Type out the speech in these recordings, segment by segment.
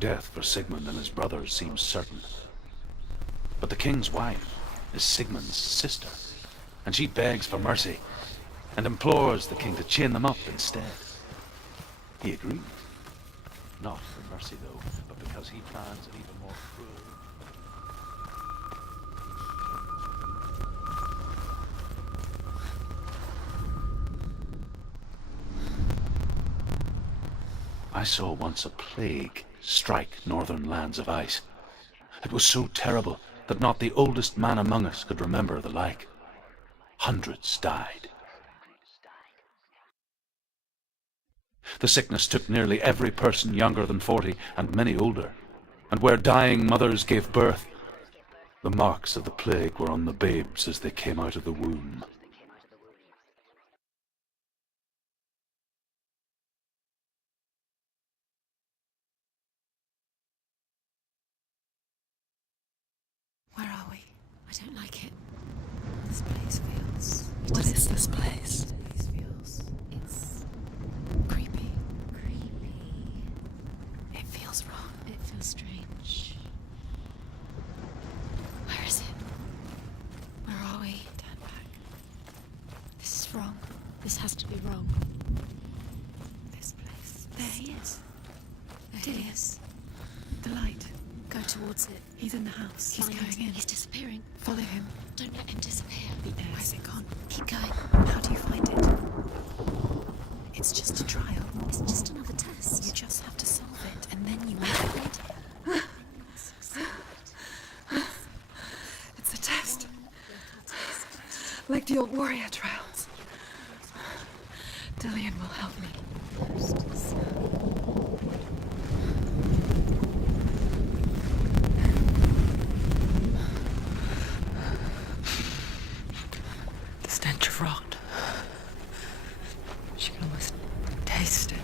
Death for Sigmund and his brothers seems certain. But the king's wife is Sigmund's sister, and she begs for mercy and implores the king to chain them up instead. He agrees. Not for mercy, though, but because he plans an even more cruel... I saw once a plague strike northern lands of ice. It was so terrible that not the oldest man among us could remember the like. Hundreds died. The sickness took nearly every person younger than 40 and many older, and where dying mothers gave birth, the marks of the plague were on the babes as they came out of the womb. Where are we? I don't like it. This place feels... What is this place? This place feels... It's... creepy. Creepy. It feels wrong. It feels strange. Where is it? Where are we? Turn back. This is wrong. This has to be wrong. This place. There he is. There he is. The light. Go towards it. He's in the house. He's going in. He's disappearing. Follow him. Don't let him disappear. Where's it gone? Keep going. How do you find it? It's just a trial. It's just another test. You just have to solve it, and then you make it. It's a test. Like the old warrior trials. Dillian will help me. The stench of rot. She can almost taste it.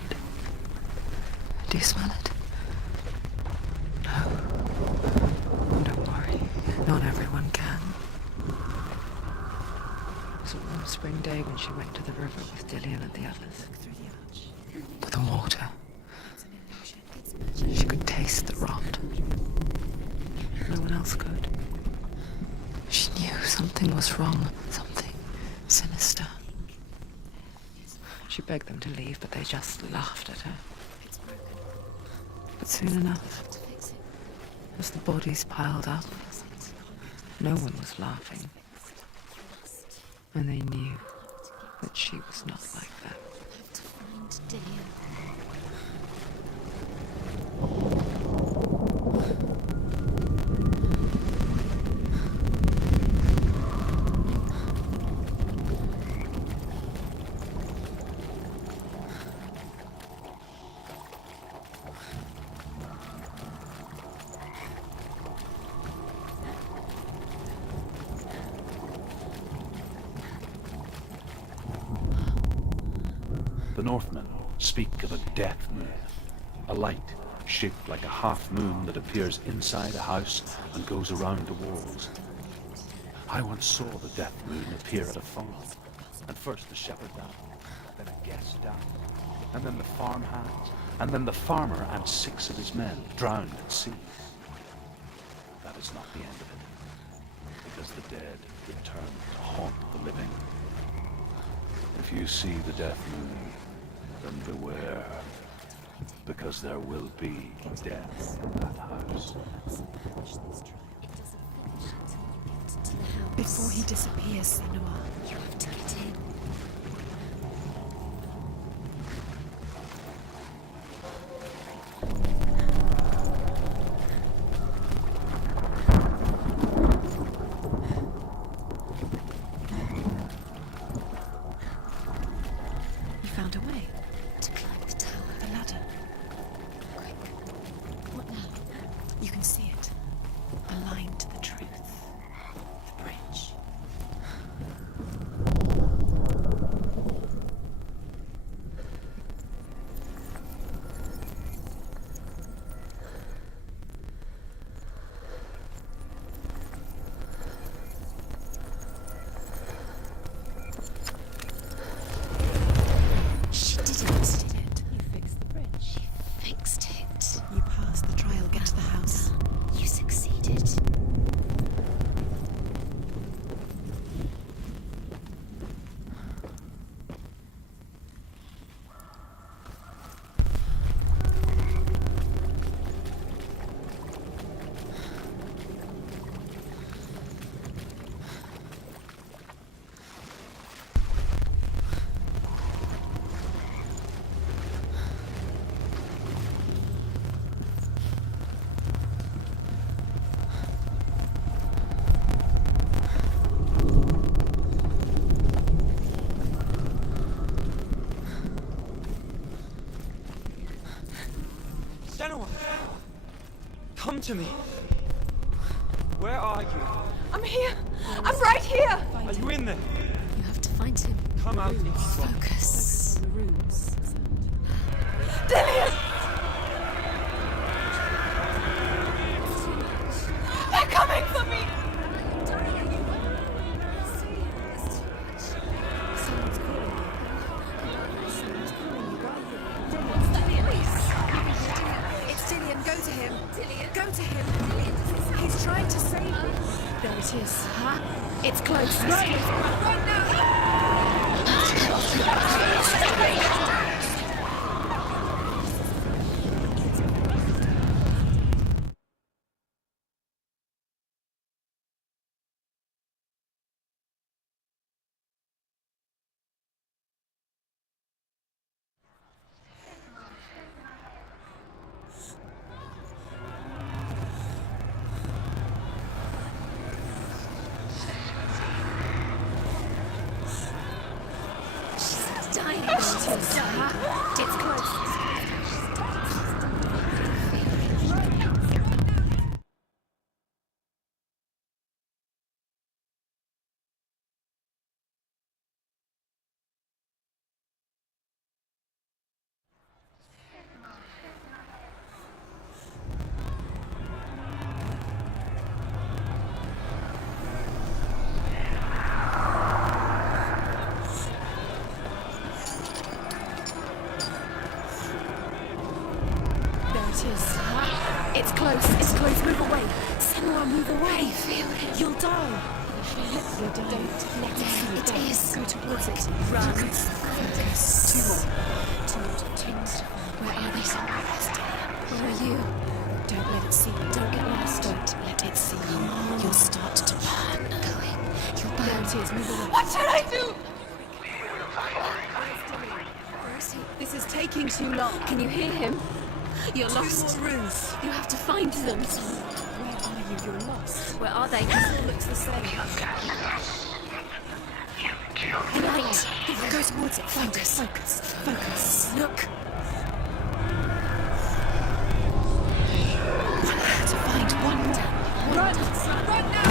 Do you smell it? No. Don't worry. Not everyone can. It was a warm spring day when she went to the river with Dillian and the others. For the water. She could taste the rot. No one else could. She knew something was wrong. Something sinister. She begged them to leave, but they just laughed at her. But soon enough, as the bodies piled up, no one was laughing. And they knew that she was not like that. To find Dillian. The Northmen speak of a death moon, a light shaped like a half moon that appears inside a house and goes around the walls. I once saw the death moon appear at a farm, and first the shepherd died, then a guest died, and then the farmhands, and then the farmer and 6 of his men drowned at sea. That is not the end of it, because the dead return to haunt the living. If you see the death moon, then beware, because there will be death in that house. Before he disappears, Senua, You have to get in. you found a way. To climb the tower. The ladder. Quick. What now? You can see it. Aligned to the truth. The bridge. Genoa! Come to me! Where are you? I'm here! I'm right here! Are you in there? You have to find him. Come out if you are. Focus. The runes. Dillian! They're coming for me! Someone's calling you. Someone's calling you right here. What's that? Please! It's Dillian. Go to him. Dillian. Go to him. He's trying to save me. There it is. Huh? It's close. Right. Right now! She's dying. She's dying. It's close. It's close. It's close. Move away. Senua, move away. Feel it. You'll die. You're dying. Don't let it see you. It is. Go towards it. Run. Focus. Two more. Where are they? Where are you? Don't let it see you. Don't get lost. Don't let it see you. You'll start to burn. You'll burn. There it is. Move away. What should I do? Where is he? This is taking too long. Can you hear him? You're lost. Two more rooms. You have to find them. Where are you? You're lost. Where are they? It all looks the same. The light. Go towards it. Focus. Focus. Focus. Look. To find one down. Run! Run now!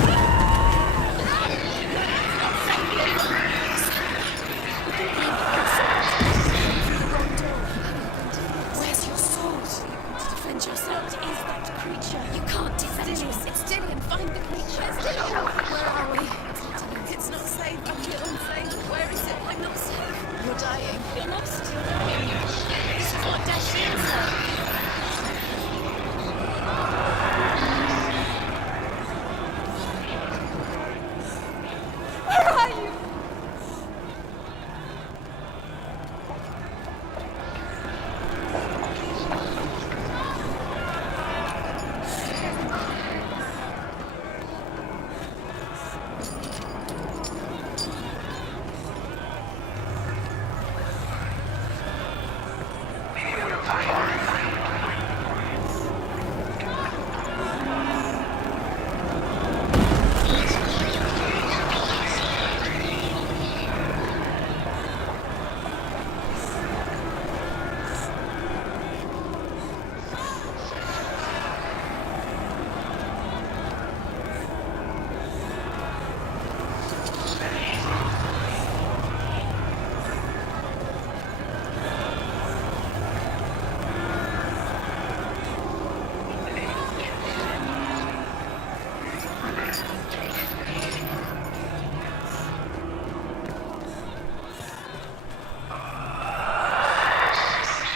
Where's your sword? To defend yourself. What is that creature? You can't defend yourself. It's Dillian. Find the creature. It's Dillian. Where are we? It's not safe. I feel unsafe. Where is it? I'm not safe. You're dying. You're lost. You're dying. This is what death feels like. Where are you?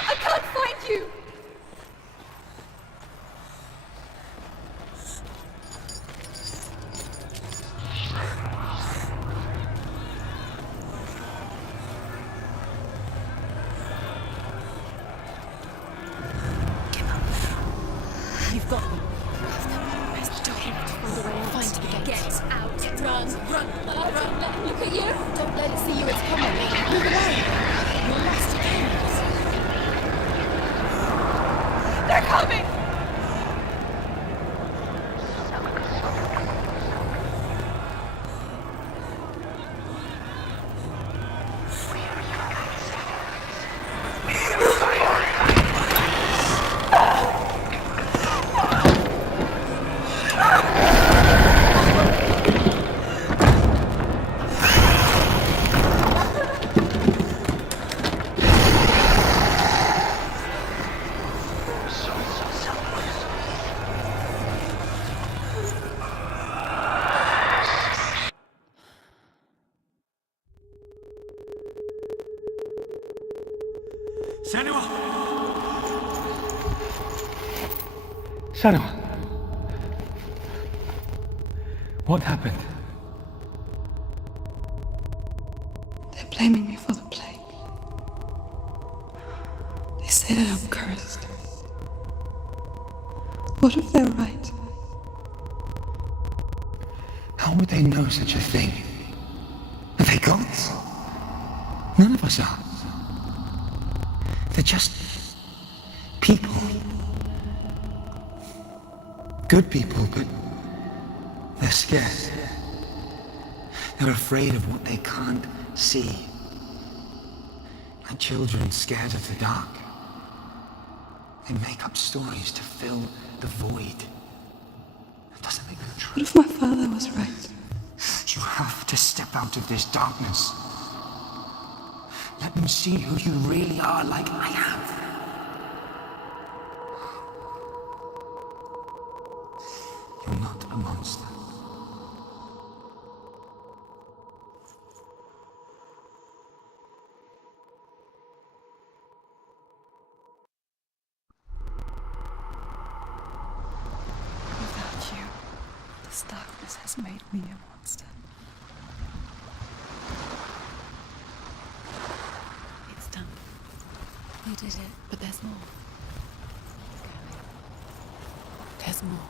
I can't find you! Give up. You've got them. Best do it. Find a way out. Find the gate. Get out. Run. Run. Run. Look at you. Don't let it see you. It's coming. Move away. You're lost again. They're coming! Senua. What happened? They're blaming me for the plague. They say that I'm cursed. What if they're right? How would they know such a thing? Are they gods? None of us are. They're just people. Good people, but they're scared. They're afraid of what they can't see. Like children scared of the dark. They make up stories to fill the void. That doesn't make them true. What if my father was right? You have to step out of this darkness. Let them see who you really are, like I have. You're not a monster. Without you, this darkness has made me a monster. It's done. We did it, but there's more. There's more.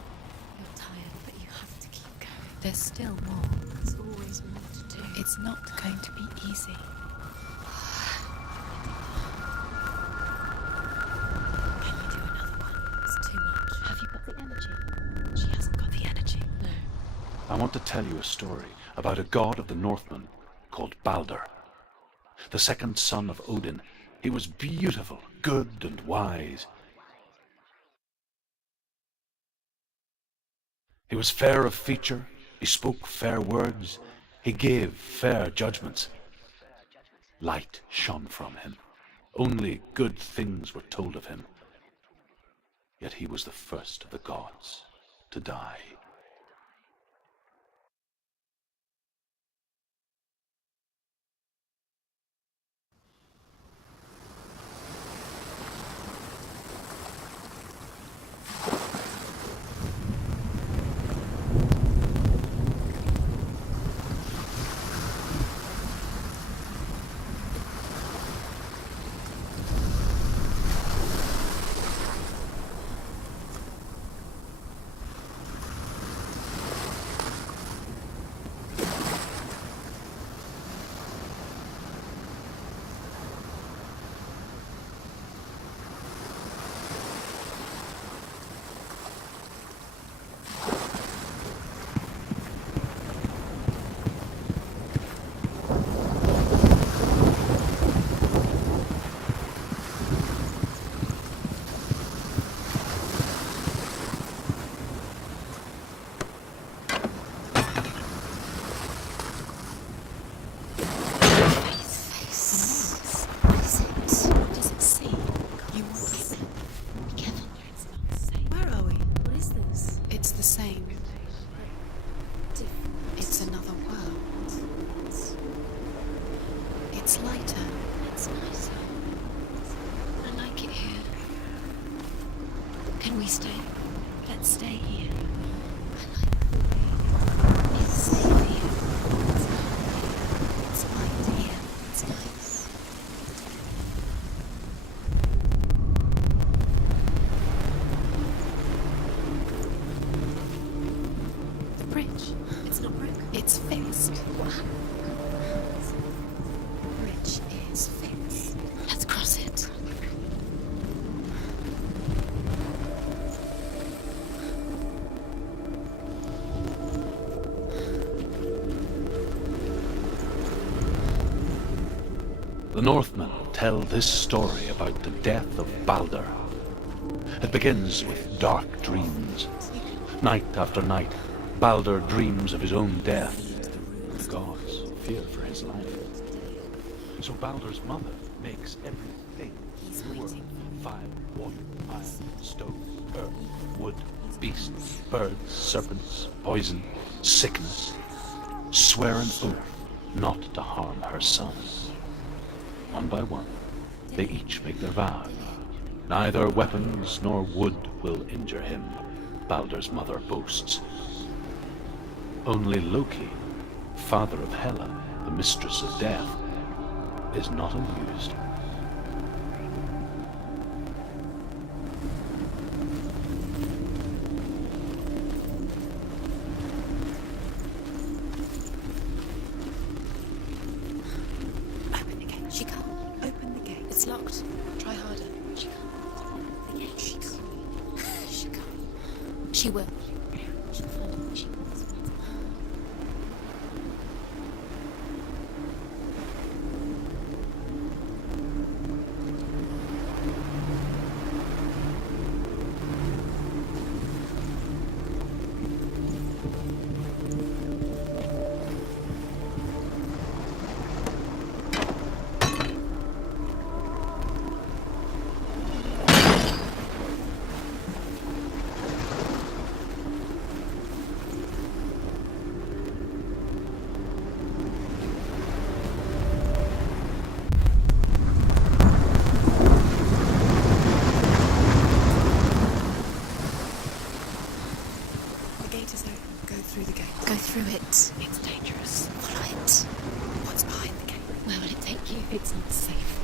You're tired, but you have to keep going. There's still more. There's always more to do. It's not going to be easy. Can you do another one? It's too much. Have you got the energy? She hasn't got the energy. No. I want to tell you a story about a god of the Northmen called Balder. The second son of Odin. He was beautiful, good and wise. He was fair of feature, he spoke fair words, he gave fair judgments. Light shone from him. Only good things were told of him. Yet he was the first of the gods to die. Can we stay? Let's stay here. It's safe here. It's light here. It's nice. The bridge. It's not broken. It's fixed. What happened? The bridge is fixed. Let's cross it. The Northmen tell this story about the death of Balder. It begins with dark dreams. Night after night, Balder dreams of his own death. The gods fear for his life. So Balder's mother makes everything pure. Fire, water, iron, stone, earth, wood, beasts, birds, serpents, poison, sickness. Swear an oath not to harm her son. One by one, they each make their vow. Neither weapons nor wood will injure him. Baldur's mother boasts. Only Loki, father of Hela, the mistress of death, is not amused. Open the gate. She can't. Open the gate. It's locked. Try harder. She can't. The gate. She can't. She can't. She will. She'll find out what she wants. The gate is open. Go through the gate. Go through it. It's dangerous. Follow it. What's behind the gate? Where will it take you? It's not safe.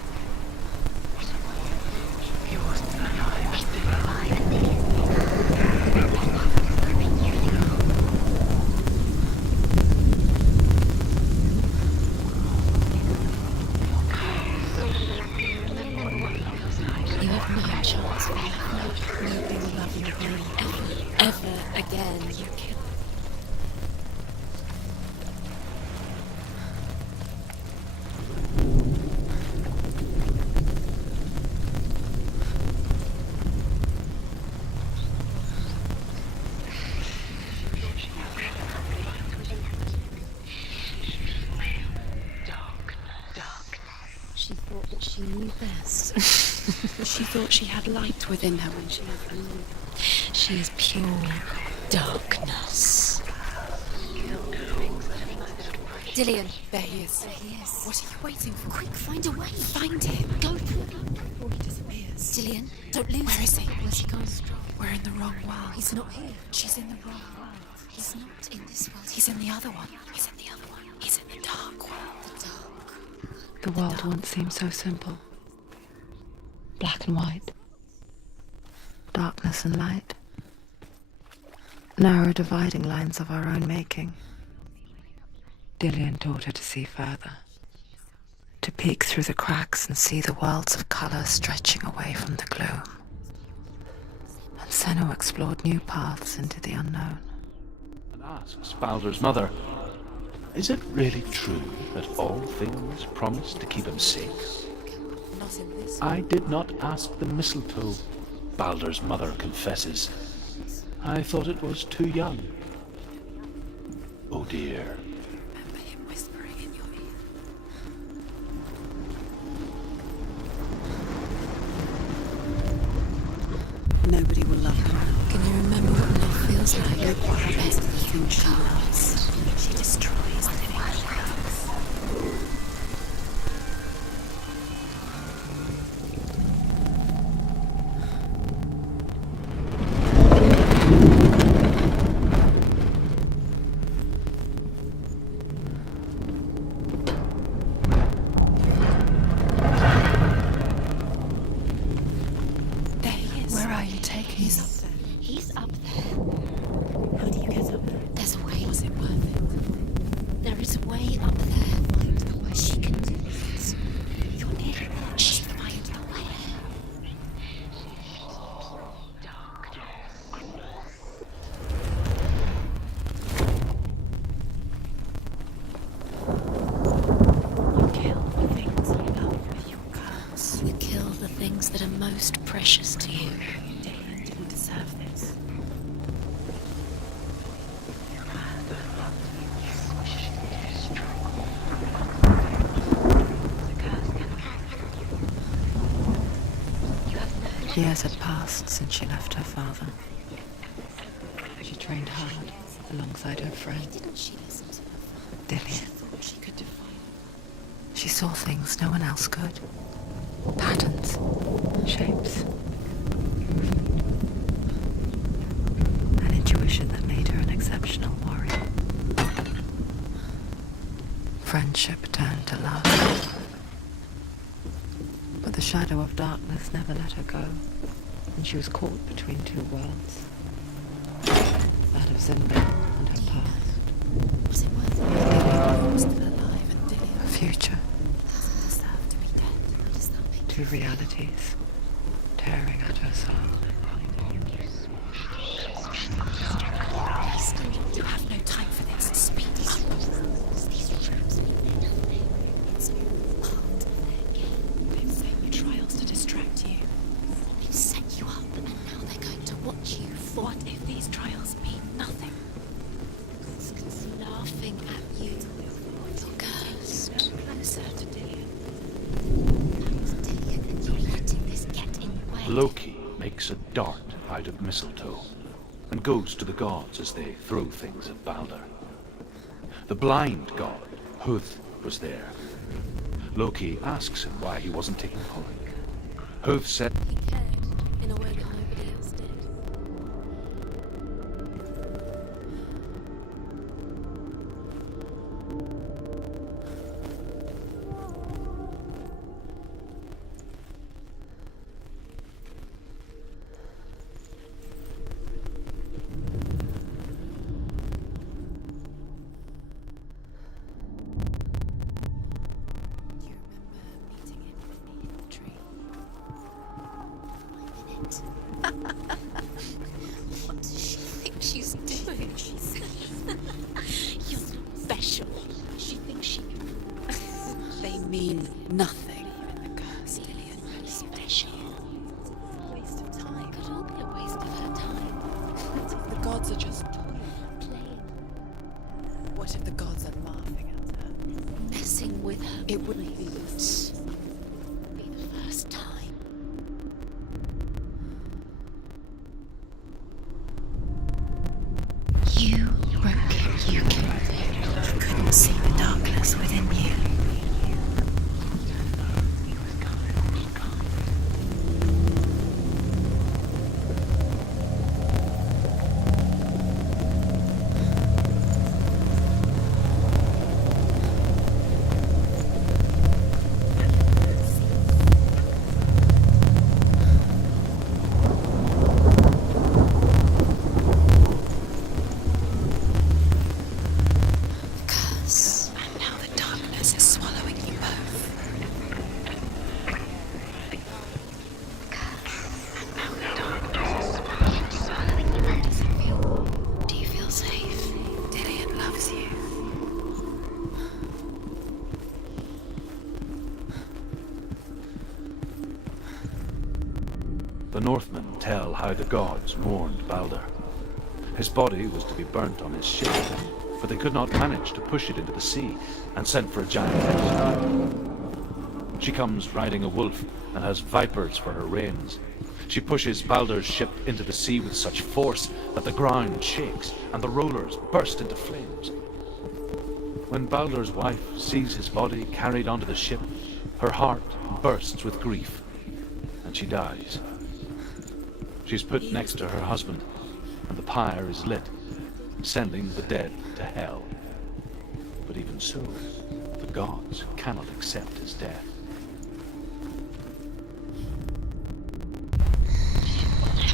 You have no chance. Nobody will love you Ever again. You kill. She thought that she knew best. She thought she had light within her when she left the moon. She is pure darkness. Dillion. There he is. There he is. What are you waiting for? Quick, find a way. Find him. Go. Before he disappears. Dillion, don't lose Where is he? Where's he gone? We're in the wrong world. He's not here. She's in the wrong world. He's not in this world. He's in the other one. He's in the other one. He's in the dark world. the dark. The world once seemed so simple. Black and white. Darkness and light. Narrow dividing lines of our own making. Dillion taught her to see further. To peek through the cracks and see the worlds of colour stretching away from the gloom. And Senna explored new paths into the unknown. And asks Baldur's mother, is it really true that all things promise to keep him safe? Not in this. I did not ask the mistletoe, Baldur's mother confesses. I thought it was too young. Oh dear. Remember him whispering in your ear. Nobody will love her. Can you remember what love feels like? Look what happens to the thing she loves. She destroys the thing she loves. There he is. Where are you taking He's me? up there. He's up there. How do you get up there? There's a way. Was it worth it? There is a way up there. Find the way. She can do it. You're nearly there. She can find the way. You kill the things you love with your curse. You kill the things that are most precious to you. Dillion didn't deserve this. Years had passed since she left her father. She trained hard alongside her friend, Didn't she listen to her father? Dillion. Thought she could define She saw things no one else could. Patterns, shapes. friendship turned to love. But the shadow of darkness never let her go, and she was caught between two worlds. That of Zimba and her past. Was it worth it? She was still alive and Dilly. Her future. Doesn't deserve to be dead. What does that make Two realities tearing at her soul. You have no time for this. Speed up. These rooms mean nothing. It's all part of their game. They've set you trials to distract you. They've set you up, and now they're going to watch you. What if these trials mean nothing? It's laughing at you. You're cursed. Closer to Dillian. That was Dillian, and you're letting this get in the way. Loki makes a dart out of mistletoe and goes to the gods as they throw things at Balder. The blind god, Huth, was there. Loki asks him why he wasn't taking part. Huth said He cared in a way that nobody else did. Do you remember meeting him beneath the tree? What does she think she's doing? You're not special. She thinks she can. They mean nothing. Dillian, special. Waste of time. Could all be a waste of her time. The gods are just Playing, What if the gods are laughing at her? messing with her. It wouldn't be Be the first time. You broke it. You killed it. You couldn't see the darkness within you. Curse. And now the darkness is swallowing you both. Do you feel safe? Dillian loves you. the Northmen tell how the gods mourned Balder. His body was to be burnt on his ship, but they could not manage to push it into the sea and sent for a giant hen. She comes riding a wolf and has vipers for her reins. She pushes Balder's ship into the sea with such force that the ground shakes and the rollers burst into flames. When Balder's wife sees his body carried onto the ship, her heart bursts with grief, and she dies. She's put next to her husband, and the pyre is lit, sending the dead to hell. But even so, the gods cannot accept his death.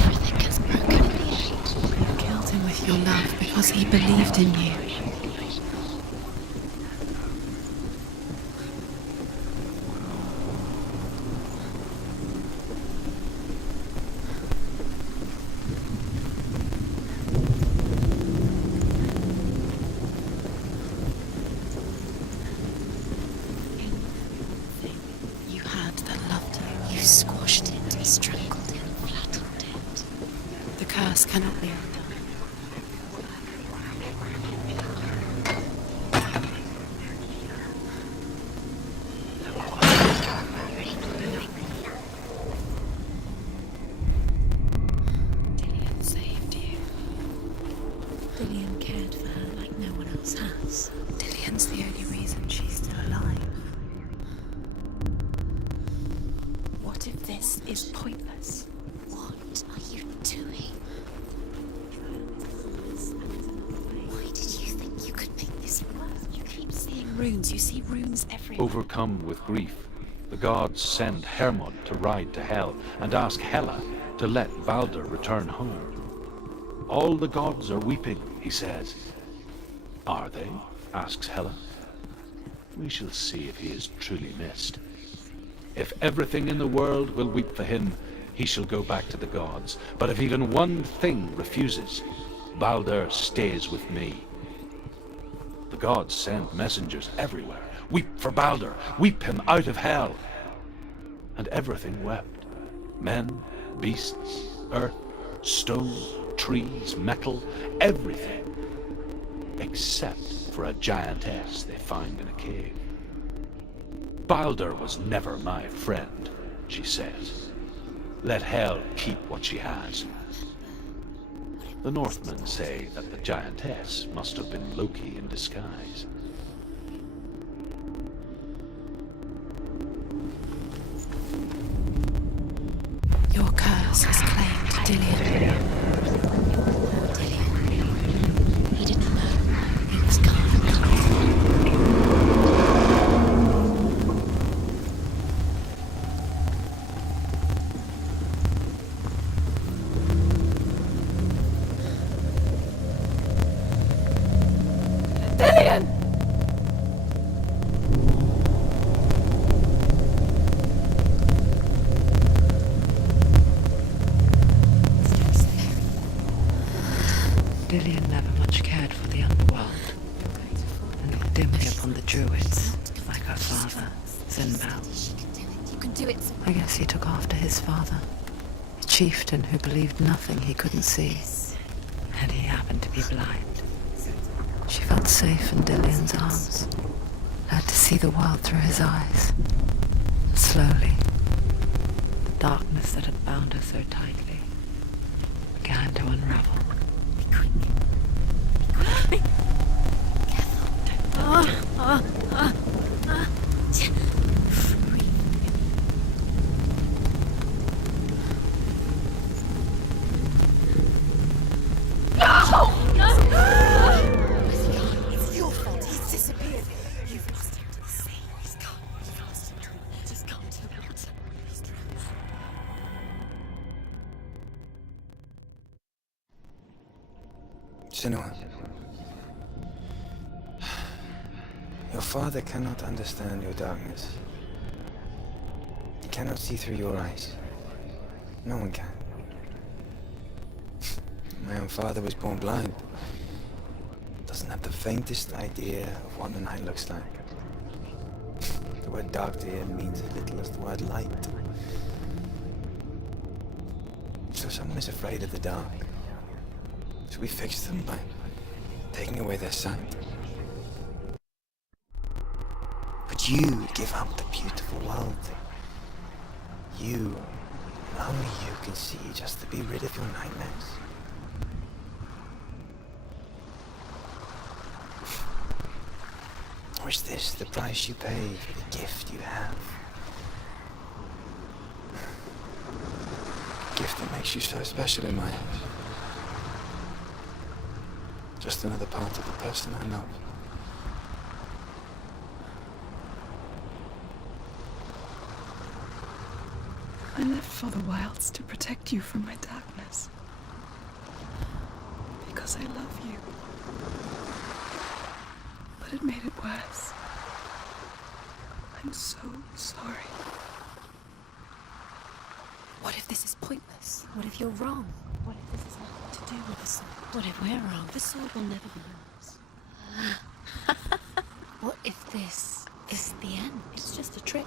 Everything gets broken in the end. You killed him with your love because he believed in you. You had that loved you. You squashed it, strangled it, flattened it. The curse cannot be undone. Dillian saved you. Dillian cared for her like no one else has. Dillian's the only reason she's still alive. What if this is pointless? What are you doing? Why did you think you could make this work? You keep seeing runes. You see runes everywhere. Overcome with grief, the gods send Hermod to ride to Hell and ask Hela to let Balder return home. All the gods are weeping, he says. Are they? Asks Hela. We shall see if he is truly missed. If everything in the world will weep for him, he shall go back to the gods. But if even one thing refuses, Balder stays with me. The gods send messengers everywhere. Weep for Balder, weep him out of Hell. And everything wept. Men, beasts, earth, stone, trees, metal, everything. Except for a giantess they find in a cave. Balder was never my friend, she says. Let Hel keep what she has. The Northmen say that the giantess must have been Loki in disguise. Your curse has claimed Dillion. He didn't know. He was gone. Dillion never much cared for the underworld, and looked dimly upon the druids, like her father, Zinbal. You can do it. I guess he took after his father, a chieftain who believed nothing he couldn't see, and he happened to be blind. She felt safe in Dillion's arms, learned to see the world through his eyes. And slowly, the darkness that had bound her so tightly began to unravel. It's your fault. He's disappeared. You've lost him to the sea. He's gone. You've lost him to it. He's gone to the mountain. He's drowned. Senua, your father cannot understand your darkness. He cannot see through your eyes. No one can. My own father was born blind. Doesn't have the faintest idea of what the night looks like. The word dark to him means as little as the word light. So someone is afraid of the dark. So we fix them by taking away their sight. But you give up the beautiful world. You, only you can see just to be rid of your nightmares. Or is this the price you pay for the gift you have? A gift that makes you so special in my eyes. Just another part of the person I love. I lived for the wilds to protect you from my darkness. Because I love you. But it made it worse. I'm so sorry. What if this is pointless? What if you're wrong? What if this has nothing to do with the sword? What if we're wrong? The sword will never be yours. What if this is the end? It's just a trick.